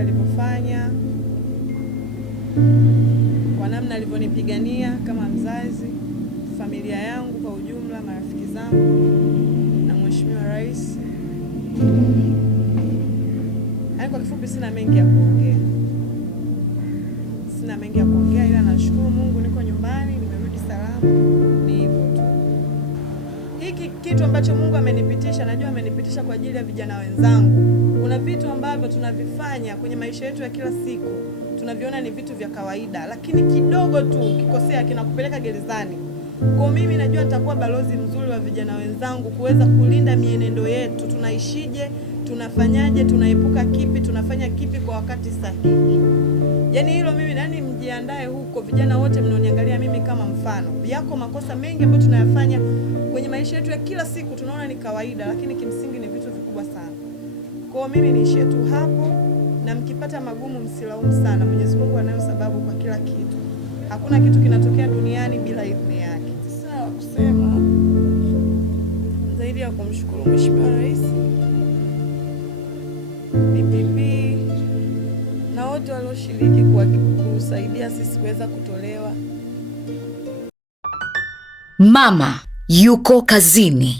alivyofanya, kwa namna alivyonipigania kama mzazi, familia yangu kwa ujumla, marafiki zangu na Mheshimiwa Rais. Kwa kifupi sina mengi ya kuongea. Ila nashukuru Mungu niko nyumbani, nimerudi salama. Ni hivyo tu. Hiki kitu ambacho Mungu amenipitisha, najua amenipitisha kwa ajili ya vijana wenzangu. Kuna vitu ambavyo tunavifanya kwenye maisha yetu ya kila siku, tunaviona ni vitu vya kawaida, lakini kidogo tu kikosea kinakupeleka gerezani. Kwa mimi najua nitakuwa balozi mzuri wa vijana wenzangu kuweza kulinda mienendo yetu. Tunaishije, tunafanyaje, tunaepuka kipi, tunafanya kipi kwa wakati sahihi. Yaani hilo mimi mjiandae huko, vijana wote mnaoniangalia mimi kama mfano. Yako makosa mengi ambayo tunayafanya kwenye maisha yetu ya kila siku tunaona ni kawaida, lakini kimsingi ni vitu vikubwa sana. Kwa mimi niishie tu hapo, na mkipata magumu msilaumu sana. Mwenyezi Mungu anayo sababu kwa kila kitu. Hakuna kitu kinatokea duniani bila idhini yake. Sawa kusema zaidi ya kumshukuru Mheshimiwa Rais, DPP na wote walioshiriki kwa kusaidia sisi kuweza kutolewa. Mama yuko kazini.